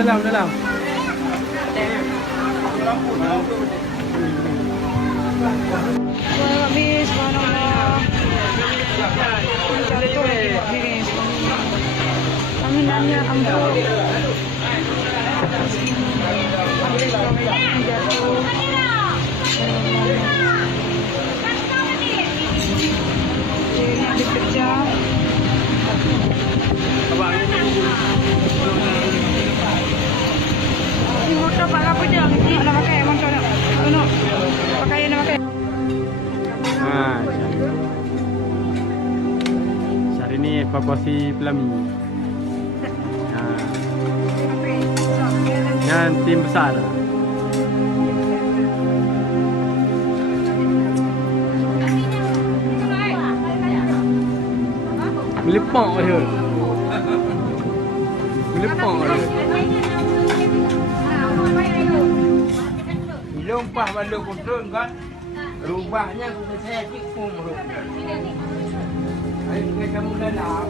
dalam. Habis, subhanallah. Jatuh lagi guys. Aminannya ambruk. Habis kalau jatuh. Ini habis kerja. Ini motor pak apa je? Nak pakai motor nak? Nak pakai nak pakai. Hari ini evakuasi pelami. Dengan tim besar. Melepok dia. Melepok dia. Lompah balik kontrol kan. Rubahnya kita saya cikung rubah. Ayo kita mula lah.